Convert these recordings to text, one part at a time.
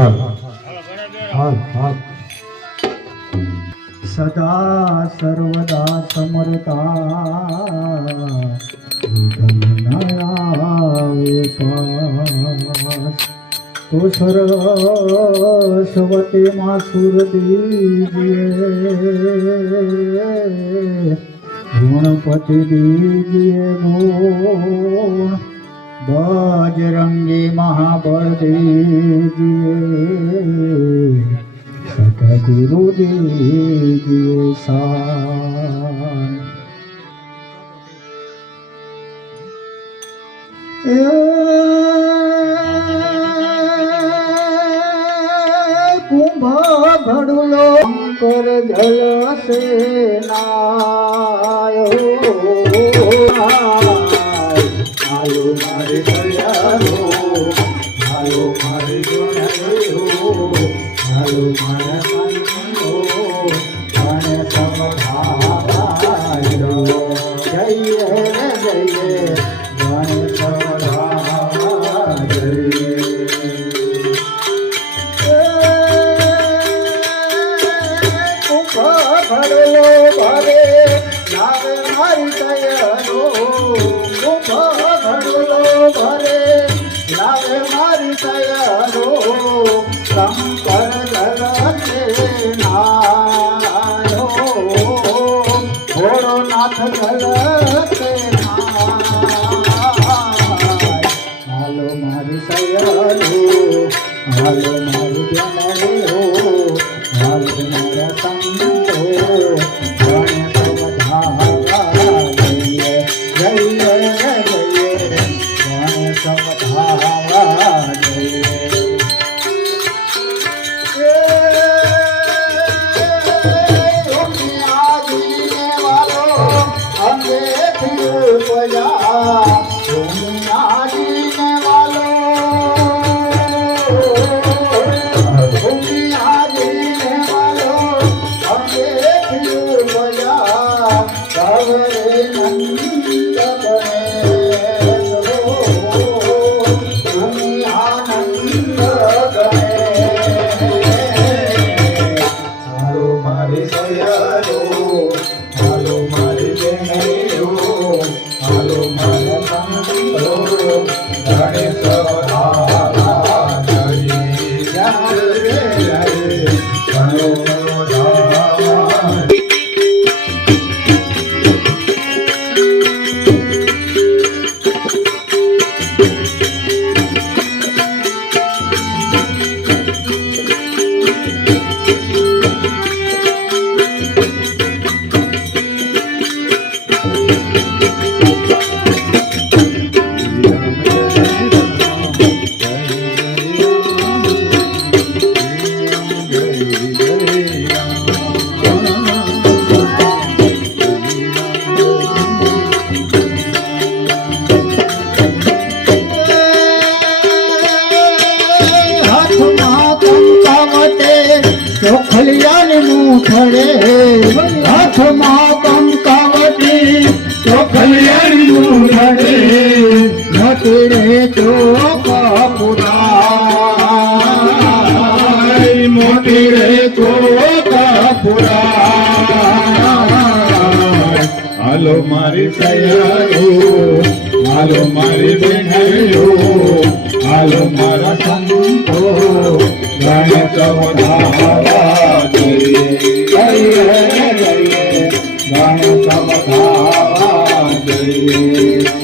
હાલ હાલ હાલ સદા સર્વદા સમરતા તો સરસ્વતી માં સુર દીજીએ ગુણપતિ દીજીએ ગુણ બજરંગી મહાબળ દીજીએ સતગુરુ દીજીએ સાન કુંભા ઘડુલો કર જલસે નાયો હાલો મારે દયાલો હાલો મારે જોડાયો હાલો મારા સંતો મને સમભાવાયો જય જય મને ભડલો ભરે લાવે મારી દયાલો ભડલો ભરે લાવે મારી દયાલો શંકર જલસે નાયો ઘોડો નાથ જલસે હાલો મારી દયાલો હાલો મારી દયાલો હાલો મારા સંતો ચોખલિયાની મૂઠડે હાથમાં કંકાવટી ચોખલિયાની મૂઠડે નથી રે ચોખા પુરાય મોટી રે ચોખા પુરાય હાલો મારી સયારો હાલો મારી બેનીઓ હાલો મારા સંતો ગાય ચવધાવા જઈએ જય જય ગાય ચવધાવા જઈએ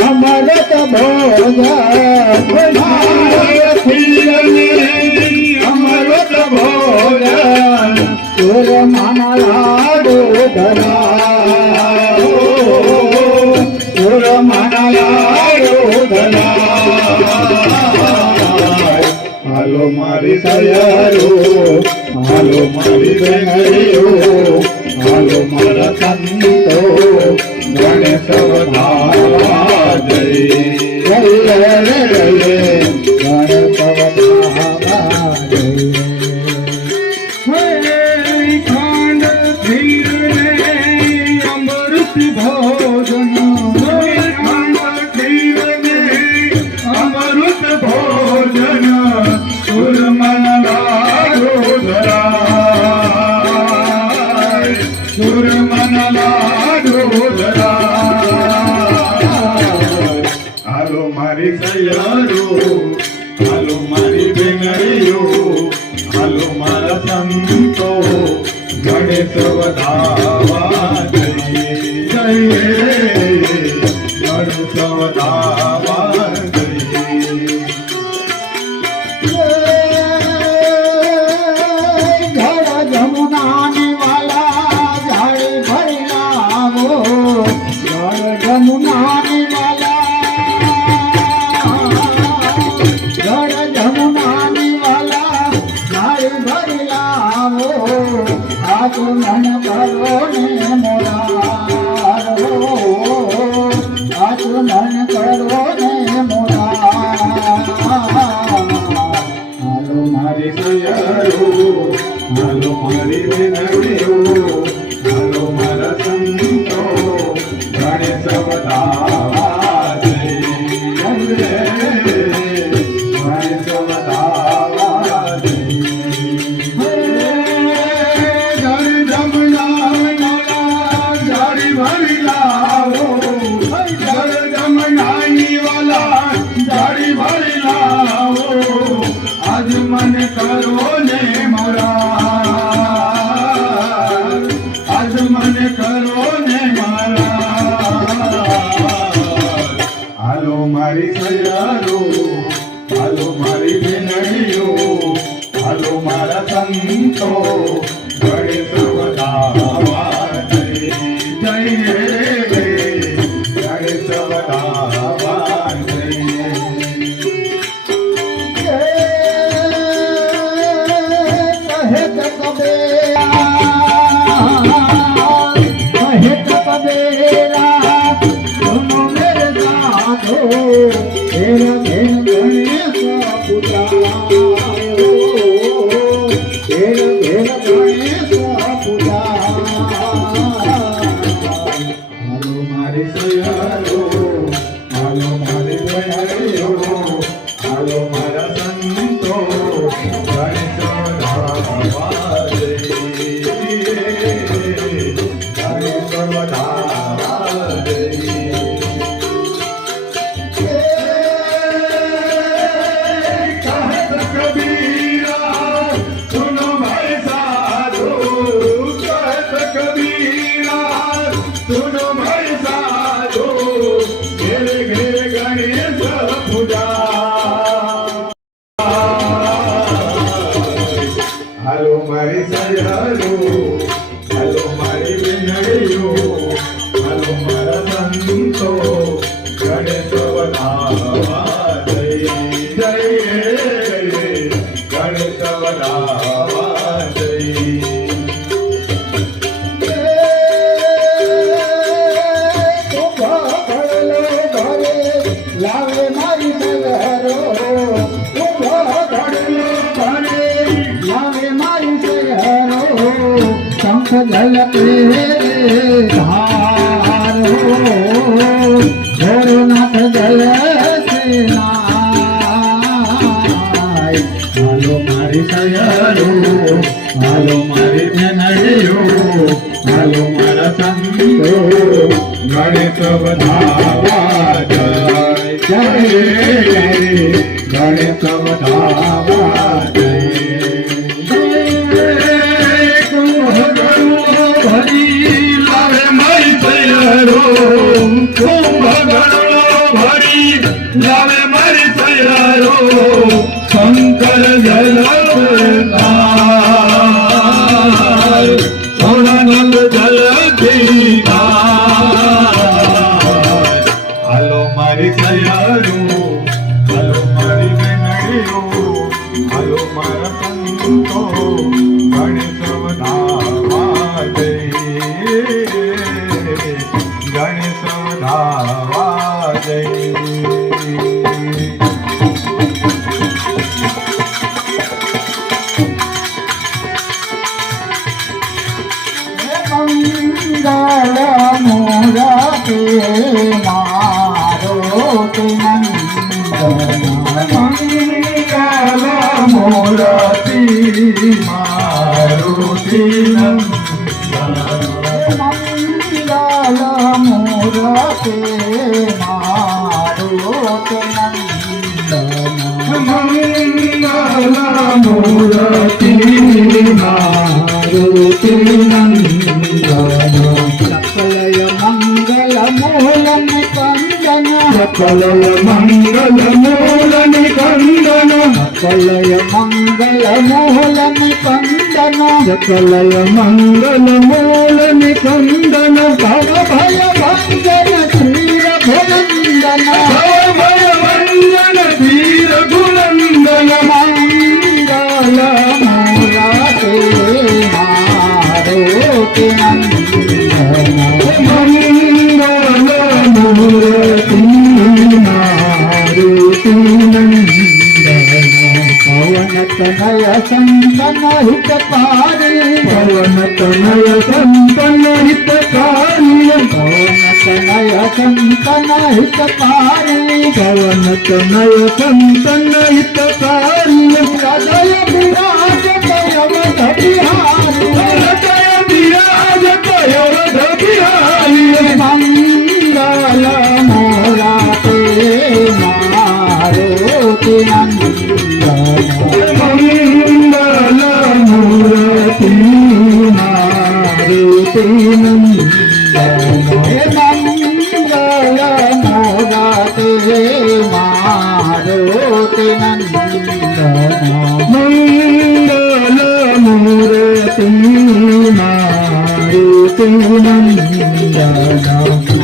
અમૃત ભોજન મામલા સયારો હાલો મારી બેનડીઓ હાલો મારા સંતો ગણેશ વધાવા જય જય જય ગણેશ વધાવા જય ખાંડ ધીરને અમૃત ભોજન ખાંડ ધીરને અમૃત ભોજન સુરમન લાગો ધરાય સુરમન લાગો ધરાય હાલો મારી સયારો હાલો મારી બેનડીઓ હાલો મારા સંતો ગણેશ વધાવા જય જય ગણેશ વધાવા જય ઘડા જમુનાની વાલા જાળી ભરી લાવો ઘડ જમુનાની વાલા ઘડ જમુનાની વાલા જાળી ભરી લાવો આજો મન કરો ને મોરારો આજો મન કરો ને મોરારો હાલો મારી સયારો હાલો મારી બેનડીઓ હાલો મારા સંતો ગણેશ વધાવા જય જય ગણેશ વધાવા જય જળ જમના જાળી ભરી લાવો જળ જમનાની વાલા જાળી ભરી લાવો આજ મન કરો ને મોરા આજ મન કરો ને મારા હાલો મારી સયારો હાલો મારી બેનડીઓ હાલો મારા સંતો ગણેશ વધાવા જય જય ગણેશ વધાવા જય કહેત કબેરા સુનો મેરે સાધો તેરા બેન ગણેશ પૂજાયો તેરા બેન ગણેશ પૂજાયો હાલો મારી સયારો હાલો મારી બેનડીઓ હાલો મારા સંતો ગણેશ વધાવા જય ગણેશ વધાવા જય कहत कबीरा सुनो भाई साधु कहत कबीरा सुनो भाई साधु घेर घेर गणेश पूजा હાલો મારી સયારો હાલો મારી બેનડીઓ હાલો મારા સંતો ગણેશ વધાવા જય જય ગણેશ વધાવા જય લાવે મારી સયારો લાવે મારી સયારો શંખ ઝલકે ધારો ભોળનાથ જય સેનાય હાલો મારી સયારો હાલો મારી બેનડીઓ હાલો મારા સંતો ગણેશ વધાવા જય જય ગણેશ વધાવા જય ભરી લાવે મારી તૈયારો કુંભ ગણો ભરી લાવે મારી તૈયારો શંકર જલધાર ભોળાનાથ જલથી હાલો મારી સયારો હાલો મારી બેનડીઓ હાલો મારા મૂરતે મારુતિ નંદન મંગલ મૂરતિ મારુતિ નંદન મંગલ મૂરતે મારુતિ નંદન મંગલ મૂરતિ મારુતિ નંદન સકલય મંગલ મૂલન કંદન સકલય મંગલ મૂલ નિકંદન સકલય મંગલ મૂલન કંદન સકલય મંગલ મૂલ નિકંદન ભવ ભય ભંજન ક્ષીર ભુનંદન ભય ભંજન ધીર ગુનંદન મંગલ મૂરતે મારુતિ નંદન મંગલ મૂરતિ મારુતિ નંદન પવન તનય સંતન હિતકારી પવન તનય સંપન્ન હિતકારી પવન તનય સંતન હિતકારી પવન તનય સંપન્ન હિતકારી હૃદય વિરાજ કયવત બિહારી હૃદય વિરાજ કયવત બિહારી મંગલ મૂરતે મારુતિ નંદન મંગલ મૂરતિ મારુતિ નંદન મંગલ મૂરતે મારુતિ નંદન મંગલ મૂરતિ મારુતિ નંદન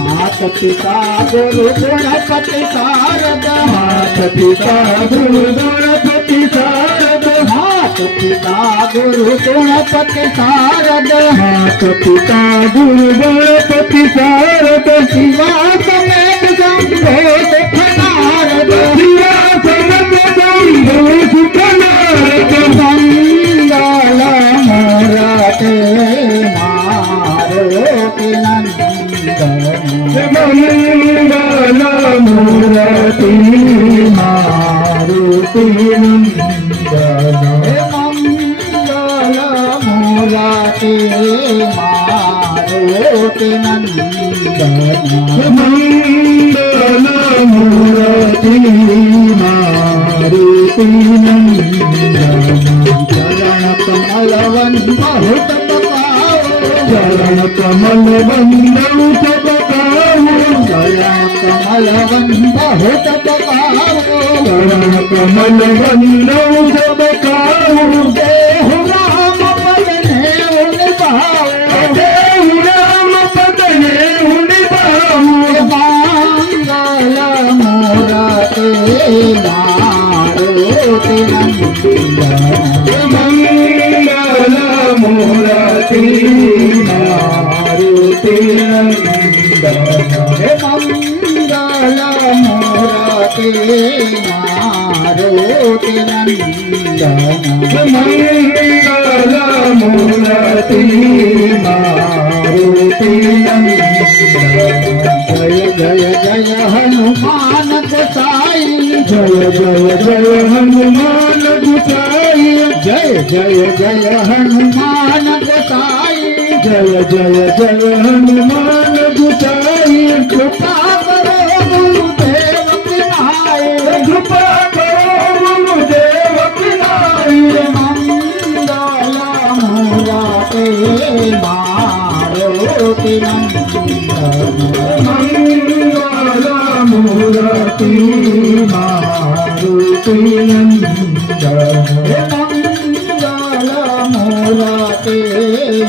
માત પિતા ગુરુ ગણપતિ શારદ માત પિતા ગુરુ ગણપતિ શારદ માત પિતા ગુરુ ગણપતિ શારદ માત પિતા ગુરુ ગણપતિ શારદ શિવા સમેત શંભો સુખ નારદ શિવા સમત શંભુ સુખ નારદ મંગલ મૂરતે મારુતિ નંદન મંગલ મૂરતિ મારુતિ નંદન મંગલ મૂરતે મારુતિ નંદન મંગલ મૂરતિ મારુતિ નંદન ચરણ કમલ વન બહુત પકાવો ચરણ કમલ બંદુ સબકાવું ચરણ કમલ વન બહુત પકાવો ચરણ કમલ બંદુ સબકાવું દેહુ રામ પદને ઉનિભાવો દેહુ રામ પદને ઉનિભાવું મંગલ મૂરતે મારુતિ નંદન મંગલ મૂરતિ મારુતિ નંદન મંગલ મૂરતે મારુતિ નંદન મંગલ મૂરતિ મારુતિ નંદન જય જય જય હનુમાન ગસાઈ જય જય જય હનુમાન ગુસાઈ જય જય જય હનુમાન ગસાઈ જય જય જય હનુમાન ગુસાઈ કૃપા કરો ગુરુદેવ વિનાય કૃપા કરો ગુરુદેવ વિનાય મંગલ મૂરતે મારુતિ નંદન મંગલ મૂરતિ મારુતિ નંદન મંગલ મૂરતે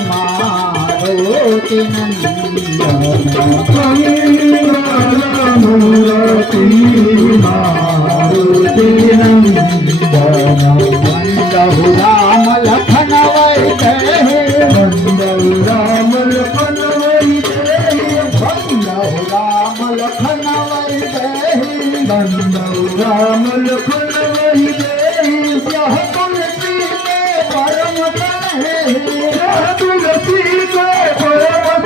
મારુતિ નંદન મંગલ મૂરતિ મારુતિ નંદન વંદહુ રામ લખન વૈદેહી વંદહુ રામ લખન વૈદેહી વંદહુ રામ લખન વૈદેહી વંદહુ રામ લખન વૈદેહી यह तुलसी में परम तनहि तुलसी को परम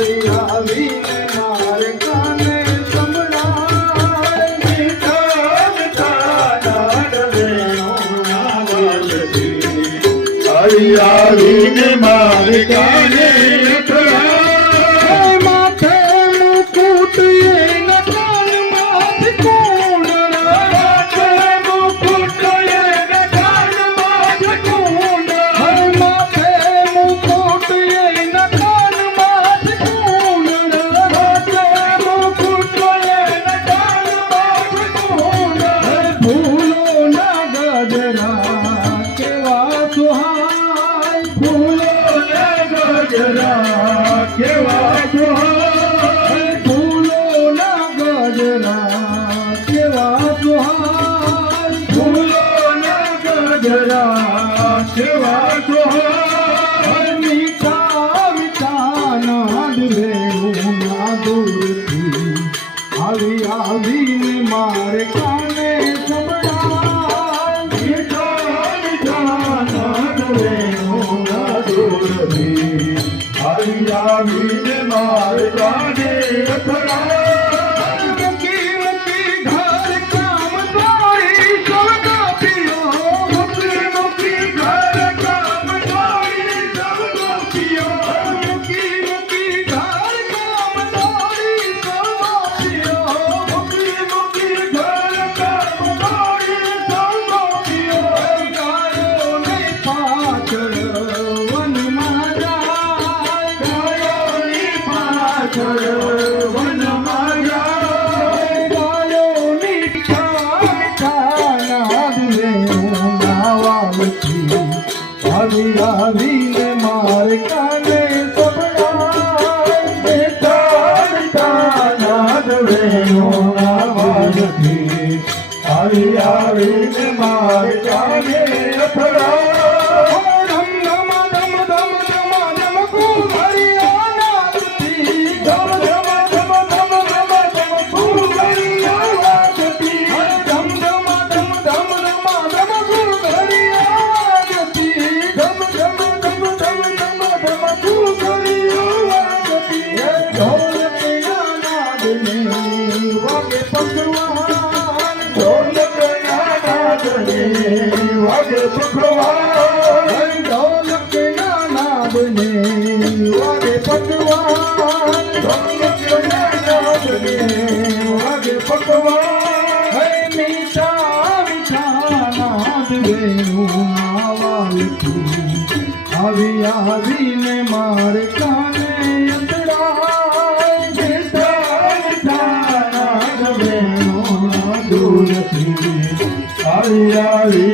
આવી આવીને મારે કાને સંભળાય મીઠા મીઠા નાદ વેણુના વાલથી આવી આવીને મારે કાને અથડાય માથે મુકુટ એના કાનમાંથી કુંડળ માથે મુકુટ એના કાનમાંથી કુંડળ માથે મુકુટ એના કાનમાંથી કુંડળ માથે મુકુટ એના કાનમાંથી કુંડળ ફૂલોના ગજરા કેવા સુહાય ફૂલોના ગજરા કેવા સુહાય ફૂલોના ગજરા કેવા સુહાય ફૂલોના ગજરા કેવા સુહાય મીઠા મીઠા નાદ વેણુના દૂરથી આવી આવીને મારે કાને સંભળાય મીઠા મીઠા નાદ વેણુના દૂરથી આવી આવીને મારે કાને અથડાય મૂકી મૂકી ઘર કામ દોડી સૌગા પીઓ મુકી મુકી ઘર કામ દોડી સબ ગોપીઓ મૂકી મૂકી ઘર કામ દોડી સૌગા પીઓ મુકી મુકી ઘર કામ દોડી સબ ગોપીઓ ગાયો ને પાછળ વનમાં જાય ગાયોની પાછળ વનમાં જાય ગાયોની મીઠા મીઠા નાદ વેણુના વાલથી આવી આવીને મારે કાને સંભળાય મીઠા મીઠા નાદ વેણુના વાલથી આવી આવીને મારે કાને અથડાય ધમ ધમ ધમ ધમ ધમ ધમ કુંવરિયા નાચતી ધમ ધમ ધમ ધમ ધમ ધમ ફૂલરિયા વાગતી ધમ ધમ ધમ ધમ ધમ ધમ કુંવરિયા નાચતી ધમ ધમ ધમ ધમ ધમ ધમ કુંવરિયા નાચતી ઢોલકના નાદને વાગે પકવાન ઢોલકના નાદને વાગે પકવાન ઢોલકના નાદને વાગે પકવાન ઢોલકના નાદને વાગે પકવાન હે મીઠા મીઠા નાદ વેણુના વાલથી આવી આવીને મારે કાને અથડાય મીઠા મીઠા નાદ વેણુના દૂરથી આવી આવી